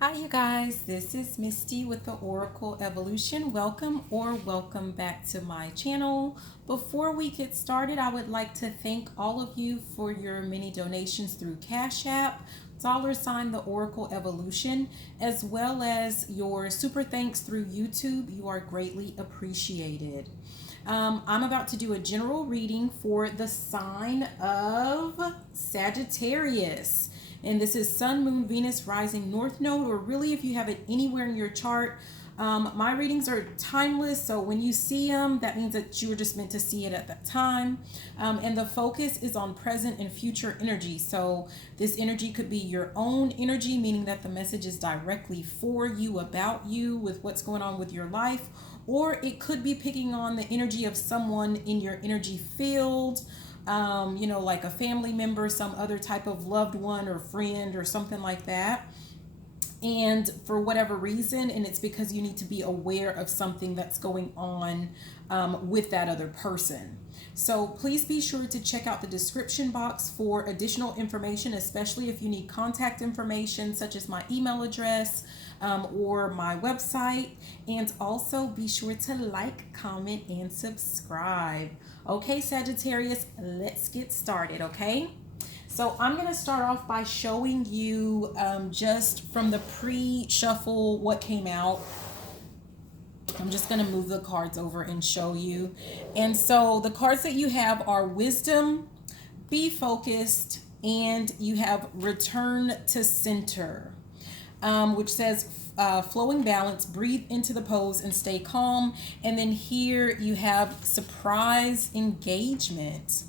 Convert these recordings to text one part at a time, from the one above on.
Hi, you guys. This is Misty with the Oracle Evolution. Welcome back to my channel. Before we get started, I would like to thank all of you for your many donations through CashApp, $ the Oracle Evolution, as well as your super thanks through YouTube. You are greatly appreciated. I'm about to do a general reading for the sign of Sagittarius. And this is Sun, Moon, Venus, Rising, North Node, or really if you have it anywhere in your chart. My readings are timeless, so when you see them, that means that you were just meant to see it at that time. And the focus is on present and future energy. So this energy could be your own energy, meaning that the message is directly for you, about you, with what's going on with your life. Or it could be picking on the energy of someone in your energy field. Like a family member, some other type of loved one or friend or something like that. And for whatever reason, and it's because you need to be aware of something that's going on with that other person. So please be sure to check out the description box for additional information, especially if you need contact information such as my email address or my website. And also be sure to like, comment, and subscribe. Okay, Sagittarius, let's get started, okay? So I'm going to start off by showing you just from the pre-shuffle what came out. I'm just going to move the cards over and show you. And so the cards that you have are Wisdom, Be Focused, and you have Return to Center, which says flowing balance, breathe into the pose and stay calm. And then here you have surprise engagement.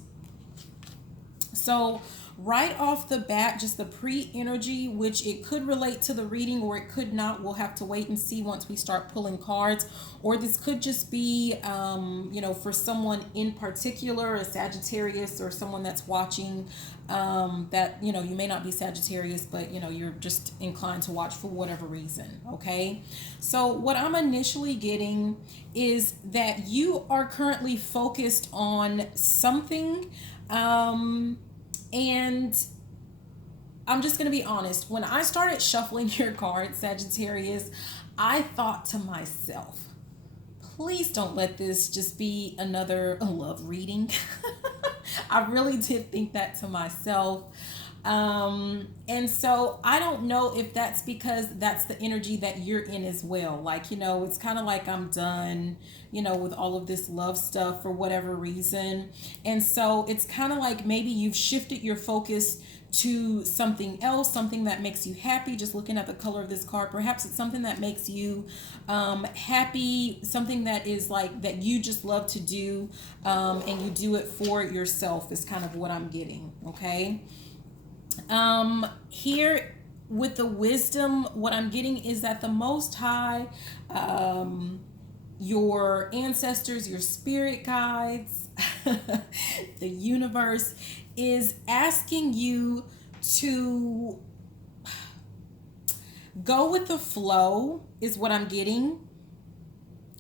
So right off the bat, just the pre-energy, which it could relate to the reading or it could not. We'll have to wait and see once we start pulling cards. Or this could just be, for someone in particular, a Sagittarius or someone that's watching that, you may not be Sagittarius, but, you're just inclined to watch for whatever reason, okay? So what I'm initially getting is that you are currently focused on something, and I'm just going to be honest. When I started shuffling your cards, Sagittarius, I thought to myself, please don't let this just be another love reading. I really did think that to myself. And so I don't know if that's because that's the energy that you're in as well. Like, it's kind of like I'm done, with all of this love stuff for whatever reason. And so it's kind of like maybe you've shifted your focus to something else, something that makes you happy. Just looking at the color of this card, perhaps it's something that makes you happy, something that is like that you just love to do, and you do it for yourself is kind of what I'm getting, okay? Here with the Wisdom, what I'm getting is that the Most High, your ancestors, your spirit guides, the universe is asking you to go with the flow is what I'm getting.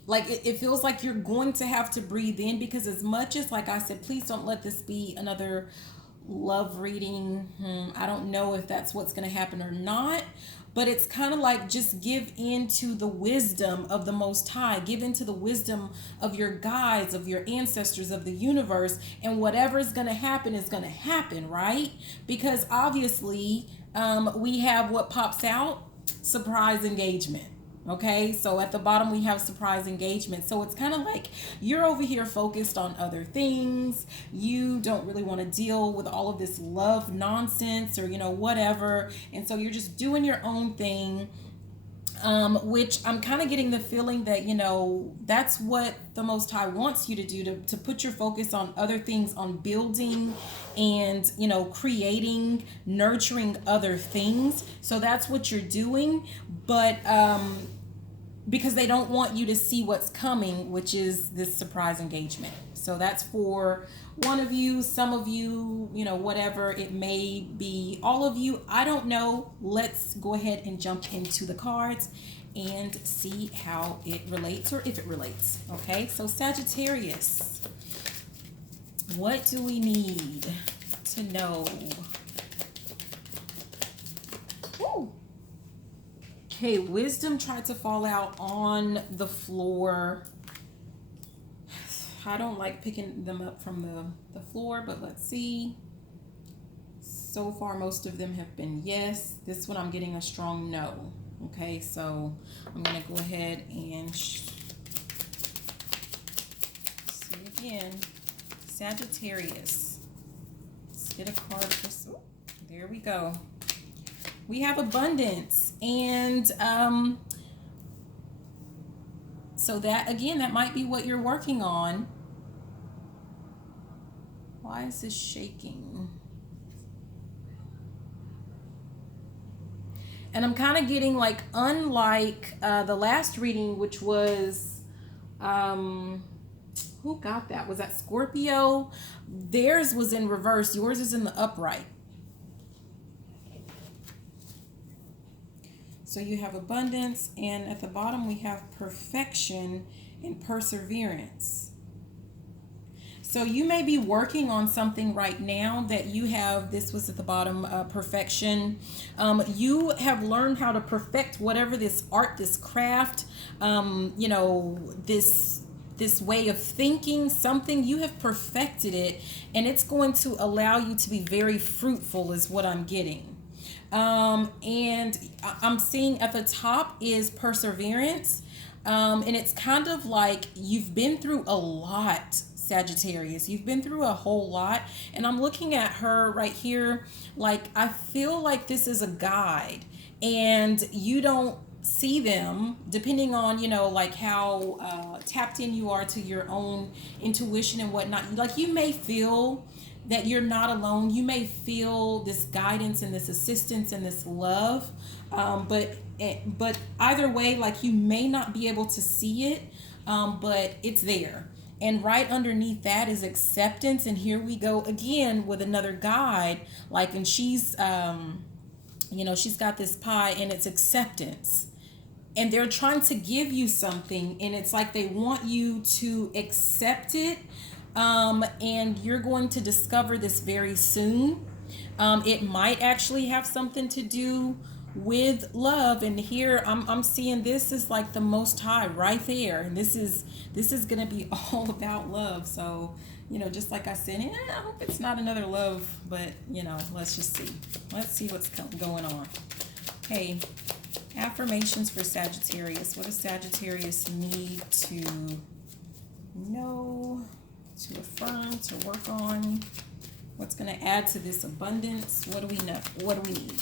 Like it feels like you're going to have to breathe in, because as much as, like I said, please don't let this be another love reading. I don't know if that's what's going to happen or not, but it's kind of like just give in to the wisdom of the Most High, give into the wisdom of your guides, of your ancestors, of the universe, and whatever is going to happen is going to happen, right? Because obviously we have what pops out, surprise engagement. Okay, so at the bottom we have surprise engagement. So it's kind of like you're over here focused on other things. You don't really want to deal with all of this love nonsense or, whatever. And so you're just doing your own thing, which I'm kind of getting the feeling that, that's what the Most High wants you to do, to put your focus on other things, on building and, creating, nurturing other things. So that's what you're doing. But because they don't want you to see what's coming, which is this surprise engagement. So that's for one of you, some of you, whatever it may be, all of you, I don't know. Let's go ahead and jump into the cards and see how it relates, or if it relates. Okay, so Sagittarius, what do we need to know? Woo. Okay, wisdom tried to fall out on the floor. I don't like picking them up from the floor, but let's see. So far, most of them have been yes. This one I'm getting a strong no. Okay, so I'm going to go ahead and see again. Sagittarius. Let's get a card for... Oh, there we go. We have abundance. And so that, again, that might be what you're working on. Why is this shaking? And I'm kind of getting like, unlike the last reading, which was, who got that? Was that Scorpio? Theirs was in reverse. Yours is in the upright. So you have abundance, and at the bottom we have perfection and perseverance. So you may be working on something right now that you have, this was at the bottom, perfection. You have learned how to perfect whatever this art, this craft, you know, this way of thinking, something, you have perfected it, and it's going to allow you to be very fruitful is what I'm getting. And I'm seeing at the top is perseverance. And it's kind of like you've been through a lot, Sagittarius. You've been through a whole lot. And I'm looking at her right here. Like, I feel like this is a guide, and you don't see them depending on, you know, like how tapped in you are to your own intuition and whatnot. Like, you may feel that you're not alone. You may feel this guidance and this assistance and this love, but either way, like, you may not be able to see it, but it's there. And right underneath that is acceptance. And here we go again with another guide, like, and she's you know, she's got this pie, and it's acceptance. And they're trying to give you something, and it's like they want you to accept it. And you're going to discover this very soon. It might actually have something to do with love. And here I'm seeing this is like the Most High right there. And this is going to be all about love. So, you know, just like I said, I hope it's not another love, but, you know, let's just see. Let's see what's going on. Okay. Affirmations for Sagittarius. What does Sagittarius need to know, to affirm, to work on? What's going to add to this abundance? What do we know? What do we need?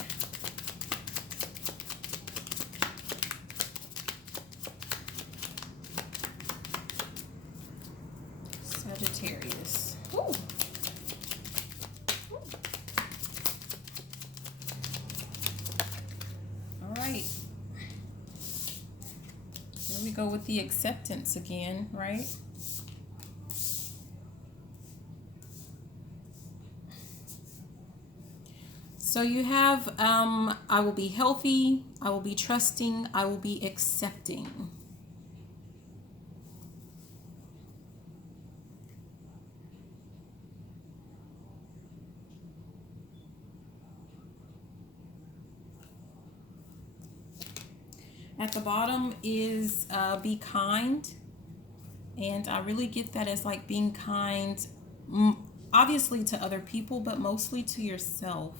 Sagittarius. Ooh. Ooh. All right. Here we go with the acceptance again, right? So you have, I will be healthy, I will be trusting, I will be accepting. At the bottom is be kind. And I really get that as like being kind, obviously to other people, but mostly to yourself.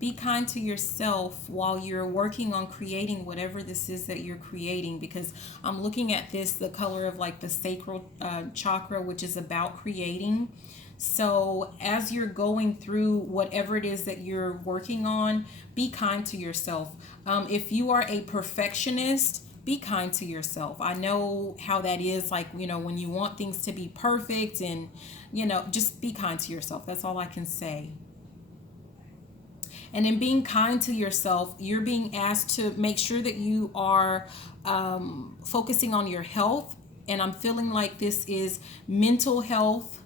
Be kind to yourself while you're working on creating whatever this is that you're creating, because I'm looking at this, the color of like the sacral chakra, which is about creating. So as you're going through whatever it is that you're working on, be kind to yourself. If you are a perfectionist, be kind to yourself. I know how that is, like, you know, when you want things to be perfect, and, you know, just be kind to yourself. That's all I can say. And in being kind to yourself, you're being asked to make sure that you are focusing on your health. And I'm feeling like this is mental health,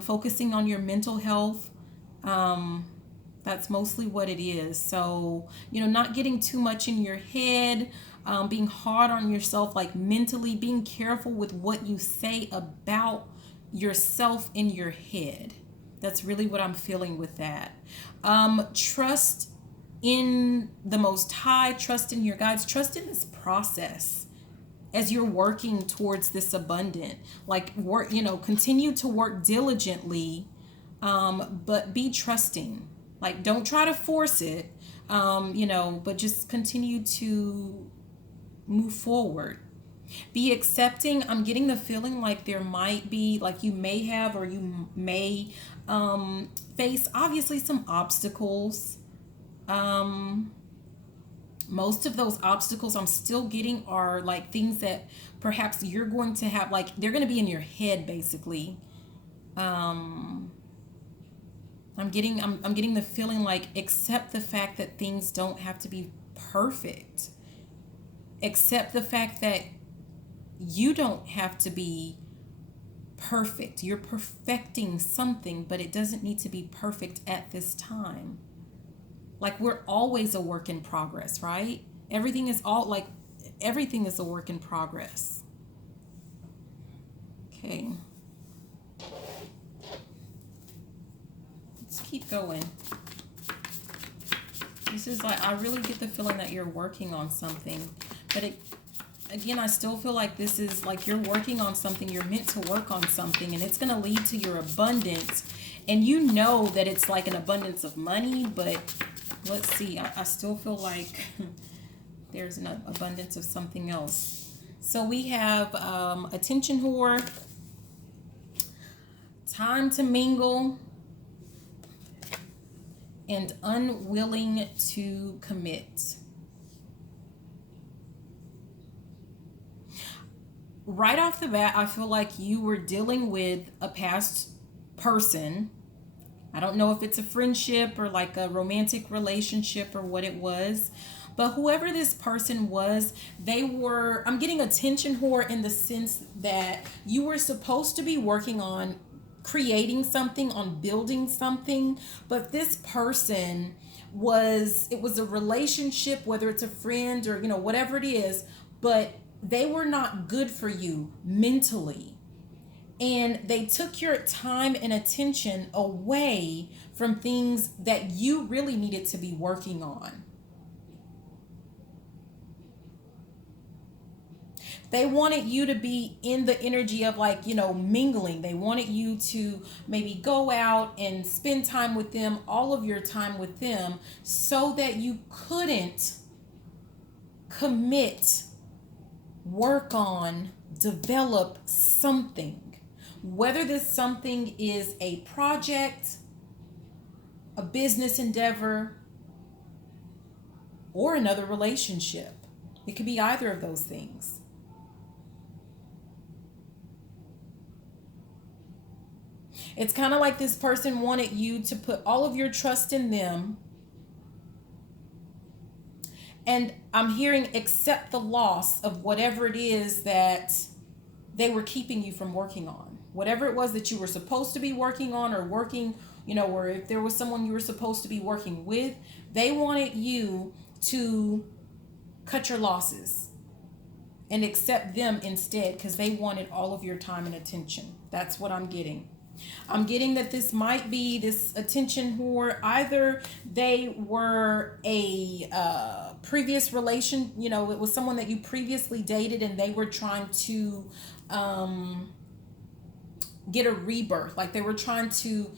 focusing on your mental health. That's mostly what it is. So, you know, not getting too much in your head, being hard on yourself, like mentally, being careful with what you say about yourself in your head. That's really what I'm feeling with that. Trust in the Most High, trust in your guides, trust in this process as you're working towards this abundant. Like, work, continue to work diligently, but be trusting. Like, don't try to force it, but just continue to move forward. Be accepting. I'm getting the feeling like there might be, like, you may have, or you may face obviously some obstacles. Most of those obstacles I'm still getting are like things that perhaps you're going to have, like, they're going to be in your head basically. I'm getting the feeling like, accept the fact that things don't have to be perfect. Accept the fact that you don't have to be perfect. You're perfecting something, but it doesn't need to be perfect at this time. Like, we're always a work in progress, right? Everything is a work in progress. Okay. Let's keep going. This is like, I really get the feeling that you're working on something. But again, I still feel like this is like you're working on something. You're meant to work on something, and it's going to lead to your abundance. And you know that it's like an abundance of money, but let's see. I still feel like there's an abundance of something else. So we have attention whore, time to mingle, and unwilling to commit. Right off the bat, I feel like you were dealing with a past person. I don't know if it's a friendship or like a romantic relationship or what it was, but whoever this person was, I'm getting attention whore in the sense that you were supposed to be working on creating something, on building something, but this person it was a relationship, whether it's a friend or, whatever it is, but they were not good for you mentally. And they took your time and attention away from things that you really needed to be working on. They wanted you to be in the energy of like, mingling. They wanted you to maybe go out and spend time with them, all of your time with them, so that you couldn't commit, work on, develop something. Whether this something is a project, a business endeavor, or another relationship. It could be either of those things. It's kind of like this person wanted you to put all of your trust in them. And I'm hearing accept the loss of whatever it is that they were keeping you from working on. Whatever it was that you were supposed to be working on or working, or if there was someone you were supposed to be working with, they wanted you to cut your losses and accept them instead because they wanted all of your time and attention. That's what I'm getting. I'm getting that this might be this attention whore. Either they were a previous relation, it was someone that you previously dated and they were trying to get a rebirth. Like they were trying to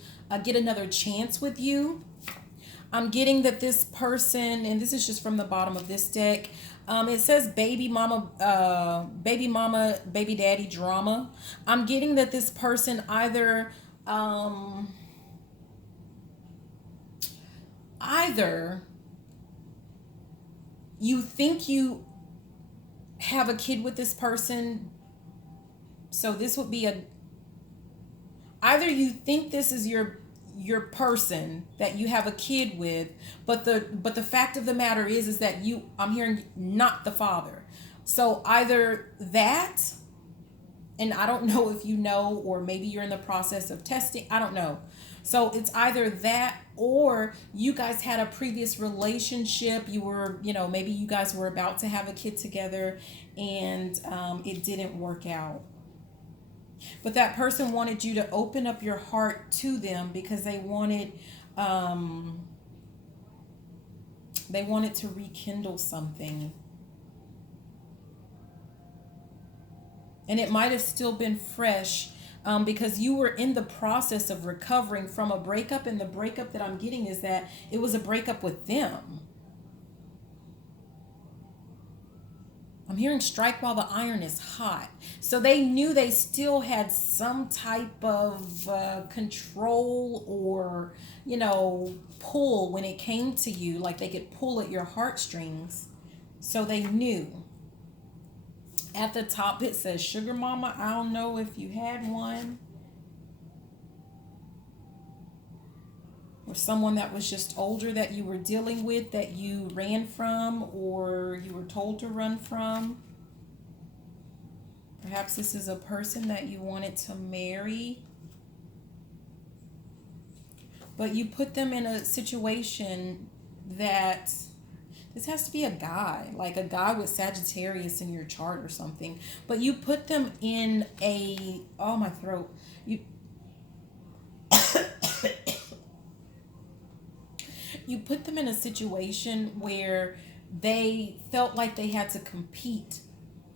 get another chance with you. I'm getting that this person, and this is just from the bottom of this deck, it says baby mama, baby daddy drama. I'm getting that this person either you think you have a kid with this person. So this would be either you think this is your person that you have a kid with, but the fact of the matter is that I'm hearing not the father. So either that, and I don't know if you know, or maybe you're in the process of testing, I don't know. So it's either that, or you guys had a previous relationship. You were, maybe you guys were about to have a kid together and it didn't work out. But that person wanted you to open up your heart to them because they wanted They wanted to rekindle something. And it might have still been fresh because you were in the process of recovering from a breakup. And the breakup that I'm getting is that it was a breakup with them. I'm hearing strike while the iron is hot. So they knew they still had some type of control or, you know, pull when it came to you. Like they could pull at your heartstrings. So they knew. At the top it says sugar mama. I don't know if you had one. Or someone that was just older that you were dealing with, that you ran from or you were told to run from. Perhaps this is a person that you wanted to marry. But you put them in a situation that, this has to be a guy, like a guy with Sagittarius in your chart or something. But you put them in a, oh my throat. You put them in a situation where they felt like they had to compete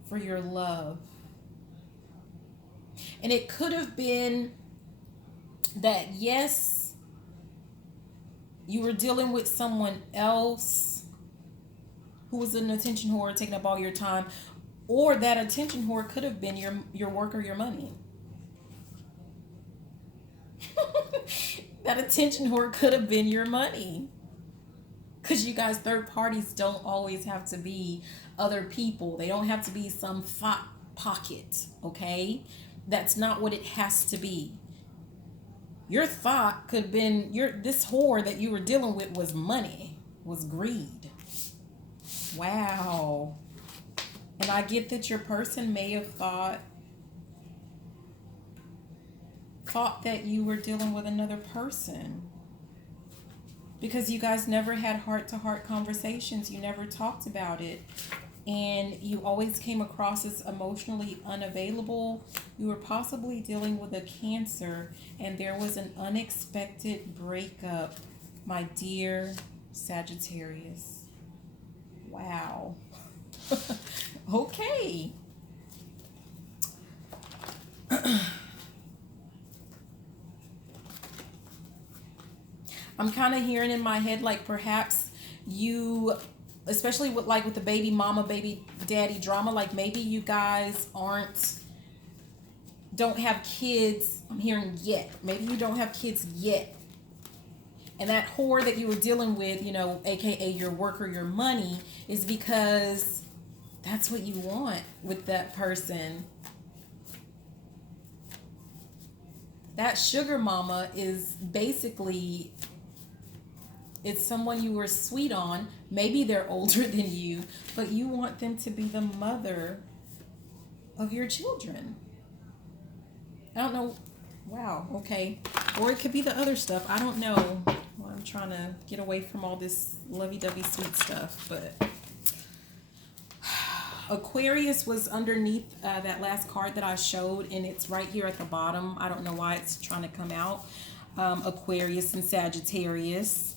for your love. And it could have been that, yes, you were dealing with someone else who was an attention whore taking up all your time, or that attention whore could have been your work or your money. That attention whore could have been your money. Because you guys, third parties don't always have to be other people. They don't have to be some thought pocket, okay? That's not what it has to be. Your thought could have been, this whore that you were dealing with was money, was greed. Wow. And I get that your person may have thought that you were dealing with another person. Because you guys never had heart-to-heart conversations. You never talked about it. And you always came across as emotionally unavailable. You were possibly dealing with a Cancer. And there was an unexpected breakup, my dear Sagittarius. Wow. Okay. I'm kind of hearing in my head like perhaps you, especially with the baby mama, baby daddy drama, like maybe you guys don't have kids. I'm hearing yet. Maybe you don't have kids yet. And that whore that you were dealing with, you know, aka your work or your money, is because that's what you want with that person. That sugar mama is basically, it's someone you were sweet on. Maybe they're older than you, but you want them to be the mother of your children. I don't know. Wow. Okay. Or it could be the other stuff. I don't know. Well, I'm trying to get away from all this lovey-dovey sweet stuff, but Aquarius was underneath that last card that I showed, and it's right here at the bottom. I don't know why it's trying to come out. Aquarius and Sagittarius.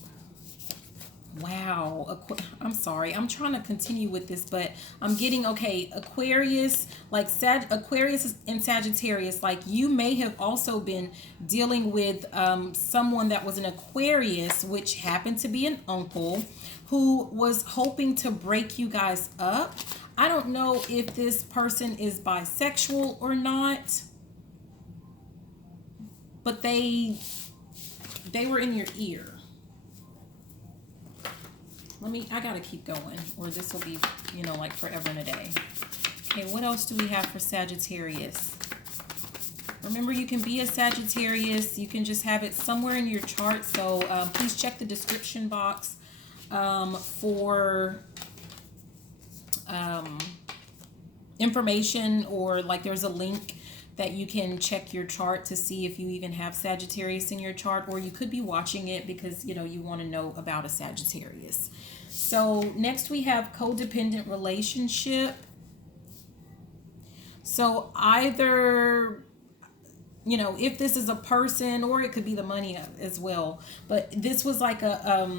Wow. I'm sorry. I'm trying to continue with this, but I'm getting, okay, Aquarius, like Aquarius and Sagittarius, like you may have also been dealing with someone that was an Aquarius, which happened to be an uncle, who was hoping to break you guys up. I don't know if this person is bisexual or not, but they were in your ear. I gotta keep going, or this will be, you know, like forever and a day. Okay, what else do we have for Sagittarius? Remember, you can be a Sagittarius. You can just have it somewhere in your chart. So please check the description box for information, or like there's a link that you can check your chart to see if you even have Sagittarius in your chart, or you could be watching it because, you know, you want to know about a Sagittarius. So next we have codependent relationship. So either, you know, if this is a person, or it could be the money as well, but this was like a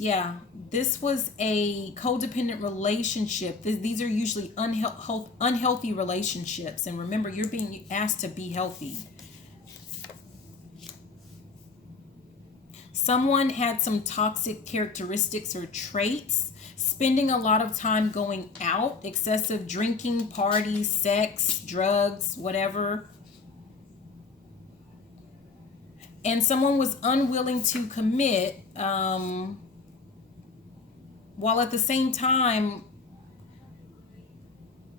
Yeah, this was a codependent relationship. These are usually unhealthy relationships. And remember, you're being asked to be healthy. Someone had some toxic characteristics or traits, spending a lot of time going out, excessive drinking, parties, sex, drugs, whatever. And someone was unwilling to commit, while at the same time,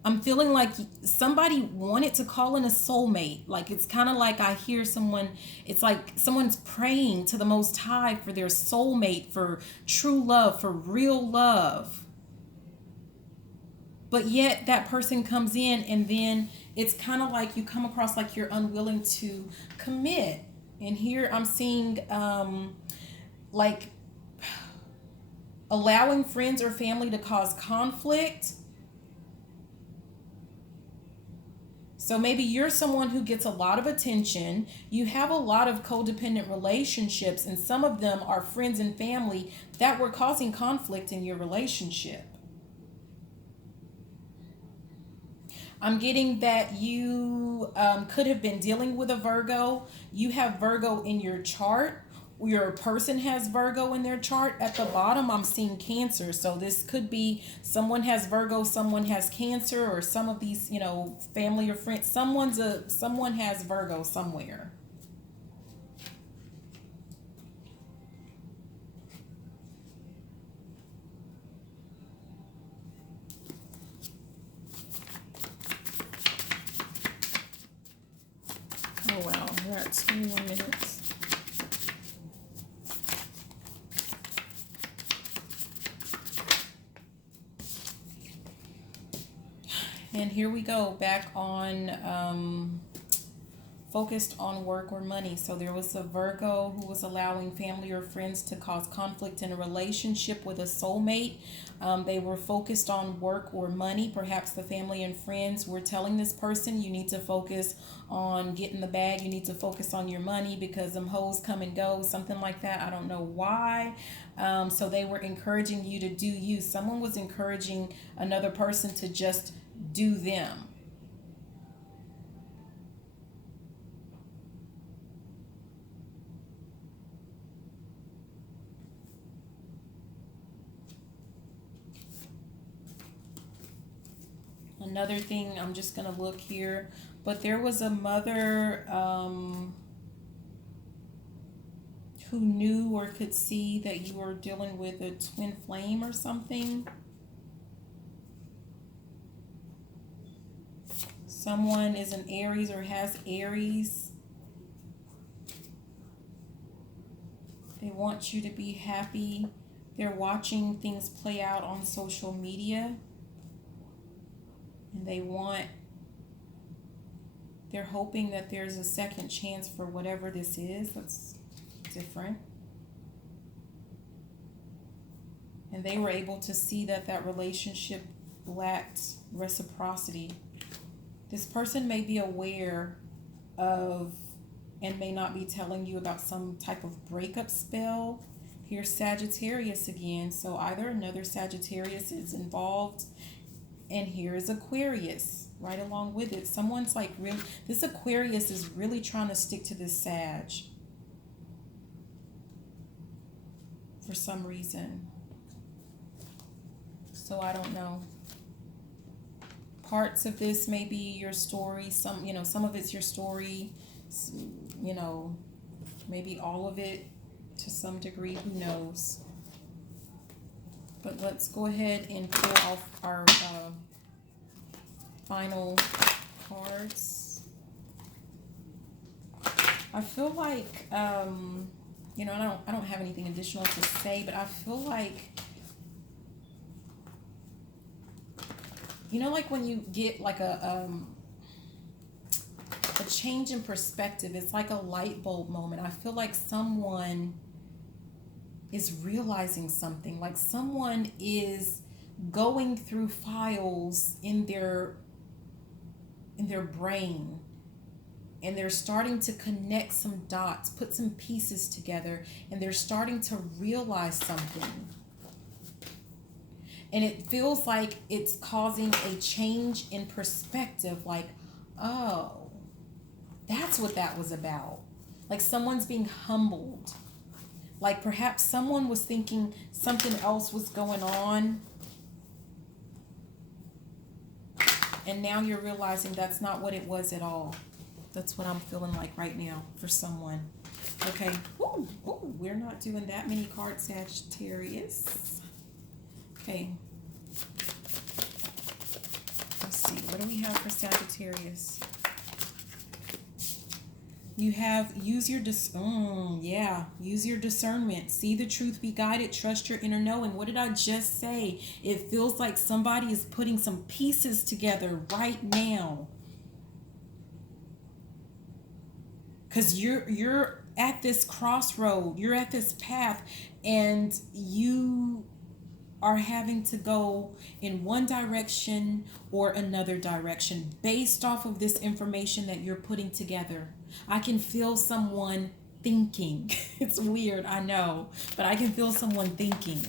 I'm feeling like somebody wanted to call in a soulmate. Like, it's kind of like I hear someone, it's like someone's praying to the Most High for their soulmate, for true love, for real love. But yet that person comes in, and then it's kind of like you come across like you're unwilling to commit. And here I'm seeing like allowing friends or family to cause conflict. So maybe you're someone who gets a lot of attention. You have a lot of codependent relationships, and some of them are friends and family that were causing conflict in your relationship. I'm getting that you could have been dealing with a Virgo. You have Virgo in your chart. Your person has Virgo in their chart. At the bottom, I'm seeing Cancer. So this could be someone has Virgo, someone has Cancer, or some of these, family or friends. Someone has Virgo somewhere. Oh wow, we're at 21 minutes. And here we go, back on focused on work or money. So there was a Virgo who was allowing family or friends to cause conflict in a relationship with a soulmate. They were focused on work or money. Perhaps the family and friends were telling this person, you need to focus on getting the bag. You need to focus on your money because them hoes come and go, something like that. I don't know why. So they were encouraging you to do you. Someone was encouraging another person to just do them. Another thing, I'm just going to look here, but there was a mother who knew or could see that you were dealing with a twin flame or something. Someone is an Aries or has Aries. They want you to be happy. They're watching things play out on social media. And they're hoping that there's a second chance for whatever this is. That's different. And they were able to see that relationship lacked reciprocity. This person may be aware of and may not be telling you about some type of breakup spell. Here's Sagittarius again. So either another Sagittarius is involved, and here is Aquarius right along with it. Someone's like, this Aquarius is really trying to stick to this Sag for some reason. So I don't know. Parts of this may be your story. Some of it's your story. Maybe all of it to some degree. Who knows? But let's go ahead and pull off our final cards. I feel like I don't have anything additional to say, but I feel like like when you get like a change in perspective, it's like a light bulb moment. I feel like someone is realizing something, like someone is going through files in their brain, and they're starting to connect some dots, put some pieces together, and they're starting to realize something. And it feels like it's causing a change in perspective, like, oh, that's what that was about. Like someone's being humbled. Like perhaps someone was thinking something else was going on, and now you're realizing that's not what it was at all. That's what I'm feeling like right now for someone. Okay. Ooh, we're not doing that many cards, Sagittarius. Okay. Let's see. What do we have for Sagittarius? You have use your use your discernment. See the truth, be guided, trust your inner knowing. What did I just say? It feels like somebody is putting some pieces together right now. Because you're at this crossroad, you're at this path, and you are having to go in one direction or another direction based off of this information that you're putting together. I can feel someone thinking. It's weird, I know, but I can feel someone thinking.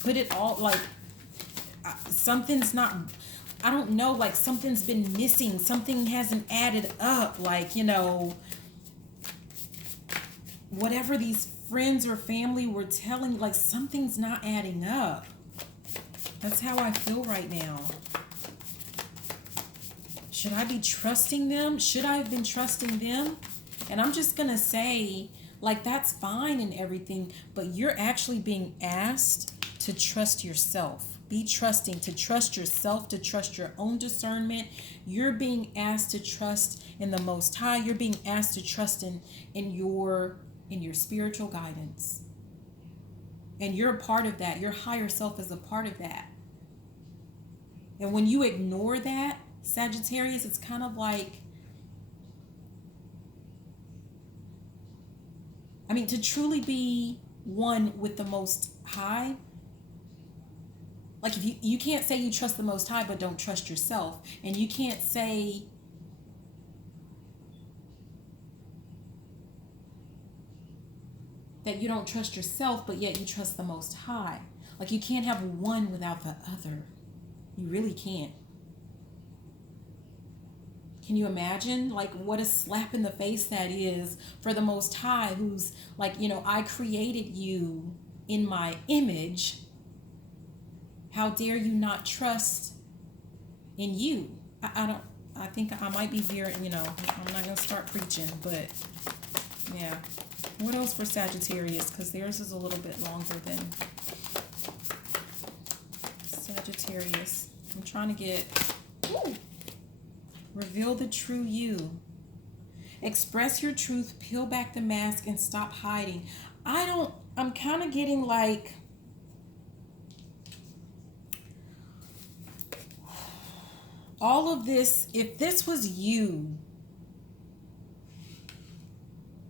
Put it all like something's not, I don't know, like something's been missing. Something hasn't added up. Like, you know, whatever these friends or family were telling, like something's not adding up. That's how I feel right now. Should I be trusting them? Should I have been trusting them? And I'm just going to say, like, that's fine and everything, but you're actually being asked to trust yourself. Be trusting, to trust yourself, to trust your own discernment. You're being asked to trust in the Most High. You're being asked to trust in your spiritual guidance. And you're a part of that. Your higher self is a part of that. And when you ignore that, Sagittarius, it's kind of like, I mean, to truly be one with the Most High, like if you can't say you trust the Most High but don't trust yourself, and you can't say that you don't trust yourself but yet you trust the Most High. Like you can't have one without the other. You really can't. Can you imagine like what a slap in the face that is for the Most High, who's like, you know, I created you in my image. How dare you not trust in you? I think I might be veering, you know, I'm not going to start preaching, but yeah. What else for Sagittarius? Because theirs is a little bit longer than Sagittarius. I'm trying to get... Ooh. Reveal the true you. Express your truth, peel back the mask, and stop hiding. I'm kind of getting like... all of this, if this was you,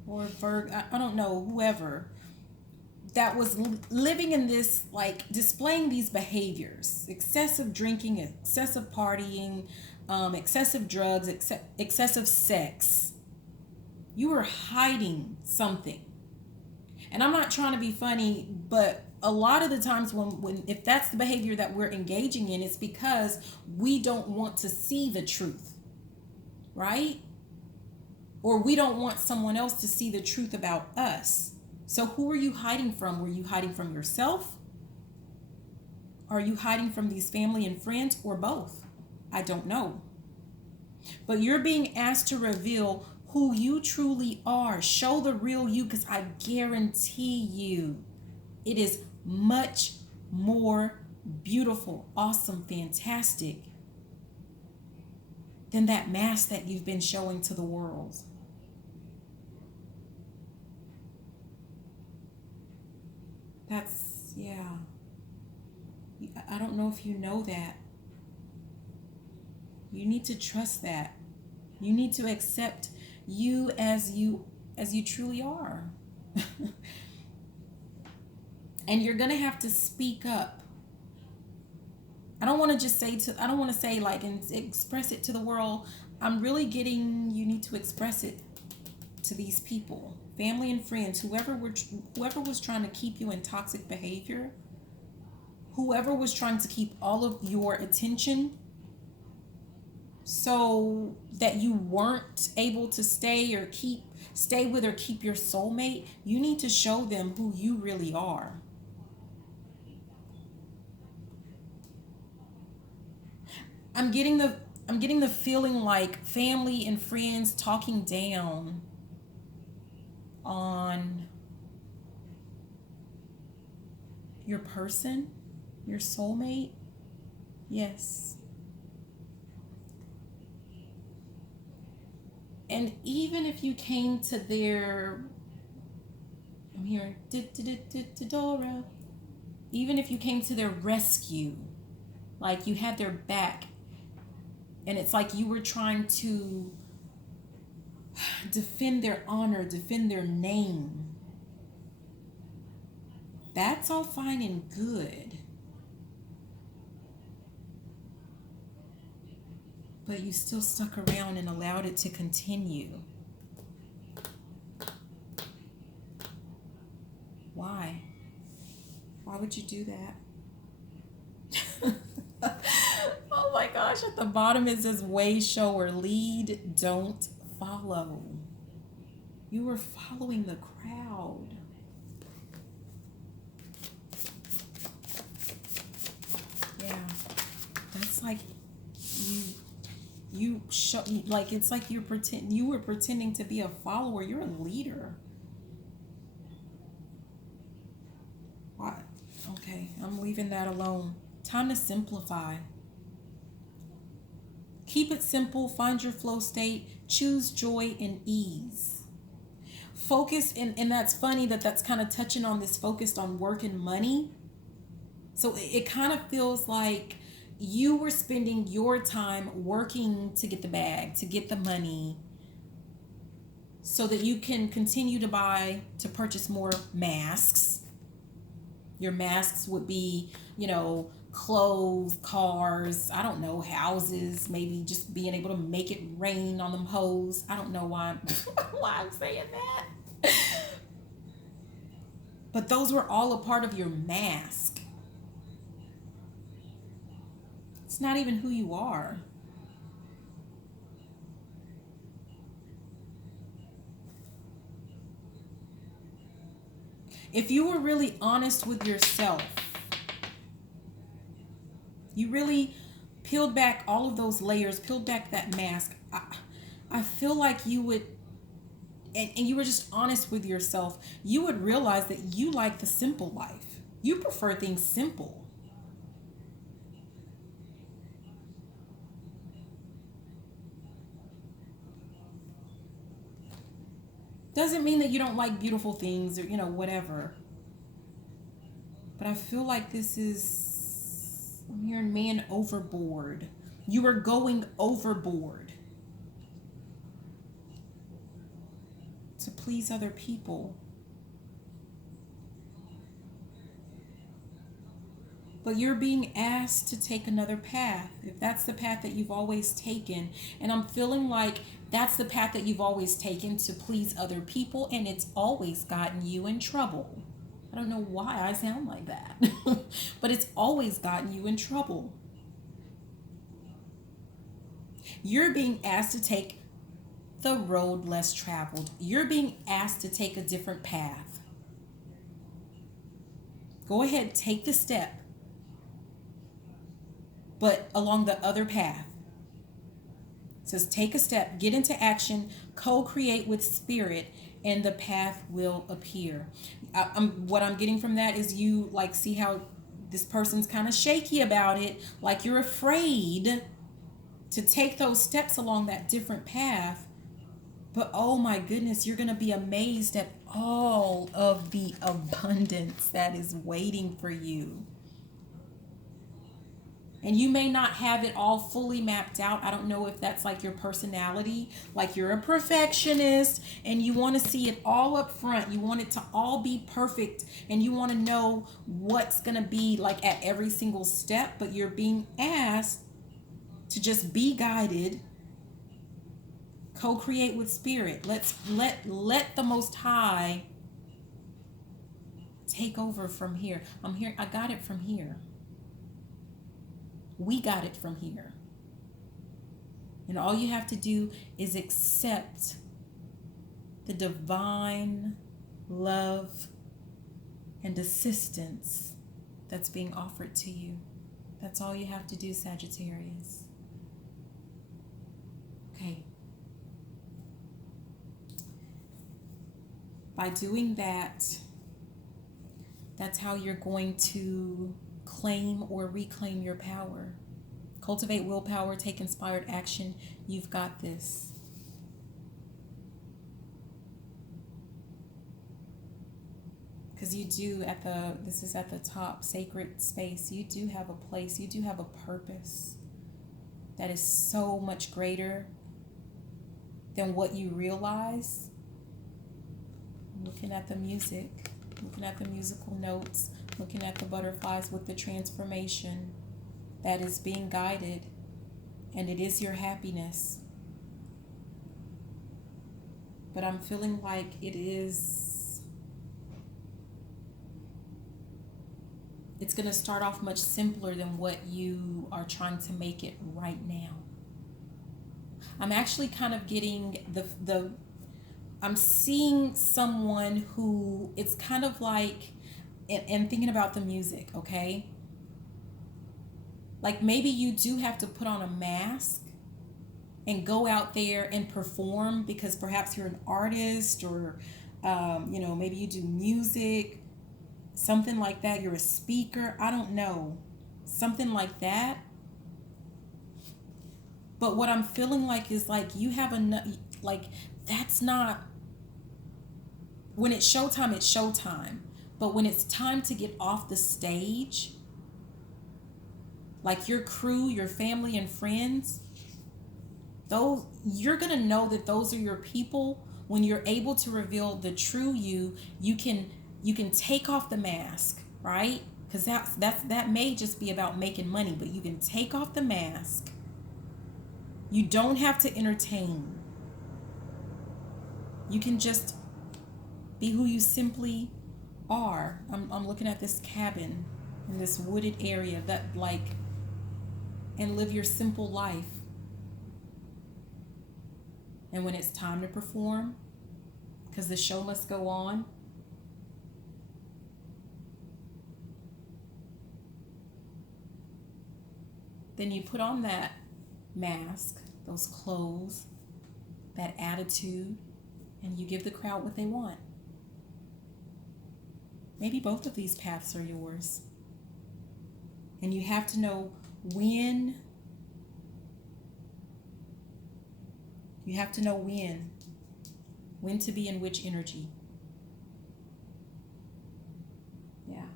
or Virgo, I don't know, whoever, that was living in this, like, displaying these behaviors, excessive drinking, excessive partying, excessive drugs, excessive sex, you were hiding something. And I'm not trying to be funny, but a lot of the times when if that's the behavior that we're engaging in, it's because we don't want to see the truth, right? Or we don't want someone else to see the truth about us. So who are you hiding from? Were you hiding from yourself? Are you hiding from these family and friends, or both? I don't know. But you're being asked to reveal who you truly are. Show the real you, because I guarantee you it is much more beautiful, awesome, fantastic than that mask that you've been showing to the world. That's, yeah. I don't know if you know that. You need to trust that. You need to accept you as you truly are. And you're going to have to speak up. I don't want to say like and express it to the world. I'm really getting you need to express it to these people, family and friends, whoever was trying to keep you in toxic behavior, whoever was trying to keep all of your attention so that you weren't able to stay with or keep your soulmate. You need to show them who you really are. I'm getting the feeling like family and friends talking down on your person, your soulmate. Yes. And even if you came to their, I'm hearing Dora, even if you came to their rescue, like you had their back, and it's like you were trying to defend their honor, defend their name, that's all fine and good. But you still stuck around and allowed it to continue. Why? Why would you do that? Oh my gosh, at the bottom it says way, show, or lead, don't follow. You were following the crowd. Yeah, that's like you show, like it's like you were pretending to be a follower. You're a leader. What? Okay, I'm leaving that alone. Time to simplify. Keep it simple. Find your flow state. Choose joy and ease. Focus, and that's funny that's kind of touching on this, focused on work and money. So it kind of feels like you were spending your time working to get the bag, to get the money, so that you can continue to purchase more masks. Your masks would be, clothes, cars, I don't know, houses, maybe just being able to make it rain on them hoes. I don't know why I'm saying that. But those were all a part of your mask. It's not even who you are. If you were really honest with yourself, you really peeled back all of those layers, peeled back that mask, I feel like you would, and you were just honest with yourself, you would realize that you like the simple life. You prefer things simple. Doesn't mean that you don't like beautiful things or, whatever. But I feel like this is, I'm hearing man overboard. You are going overboard to please other people. But you're being asked to take another path, if that's the path that you've always taken. And I'm feeling like that's the path that you've always taken, to please other people, and it's always gotten you in trouble. I don't know why I sound like that, but it's always gotten you in trouble. You're being asked to take the road less traveled. You're being asked to take a different path. Go ahead, take the step, but along the other path. It says take a step, get into action, co-create with spirit, and the path will appear. What I'm getting from that is you see how this person's kind of shaky about it, like you're afraid to take those steps along that different path. But oh my goodness, you're going to be amazed at all of the abundance that is waiting for you. And you may not have it all fully mapped out. I don't know if that's like your personality, like you're a perfectionist and you want to see it all up front. You want it to all be perfect and you want to know what's going to be like at every single step, but you're being asked to just be guided Co-create with spirit. Let the Most High take over from here. I got it from here. We got it from here. And all you have to do is accept the divine love and assistance that's being offered to you. That's all you have to do, Sagittarius. Okay. By doing that, that's how you're going to claim or reclaim your power. Cultivate willpower, take inspired action. You've got this. Because you do this is at the top, sacred space. You do have a place, you do have a purpose that is so much greater than what you realize. Looking at the music, looking at the musical notes, looking at the butterflies with the transformation that is being guided, and it is your happiness. But I'm feeling like it's going to start off much simpler than what you are trying to make it right now. I'm actually kind of getting I'm seeing someone who, it's kind of like, and thinking about the music, okay? Like maybe you do have to put on a mask and go out there and perform because perhaps you're an artist or, maybe you do music, something like that. You're a speaker. I don't know. Something like that. But what I'm feeling like is like you have enough, like that's not, when it's showtime, it's showtime. But when it's time to get off the stage, like your crew, your family and friends, those, you're going to know that those are your people. When you're able to reveal the true you, you can take off the mask, right? Because that may just be about making money, but you can take off the mask. You don't have to entertain. You can just be who you simply are. I'm looking at this cabin in this wooded area and live your simple life. And when it's time to perform, because the show must go on, then you put on that mask, those clothes, that attitude, and you give the crowd what they want. Maybe both of these paths are yours. And you have to know when. You have to know when to be in which energy. Yeah,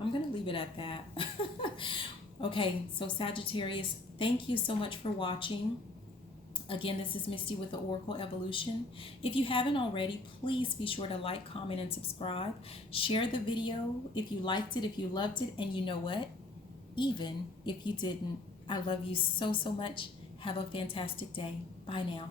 I'm going to leave it at that. Okay, so Sagittarius, thank you so much for watching. Again, this is Misty with the Oracle Evolution. If you haven't already, please be sure to like, comment, and subscribe. Share the video if you liked it, if you loved it, and you know what? Even if you didn't, I love you so, so much. Have a fantastic day. Bye now.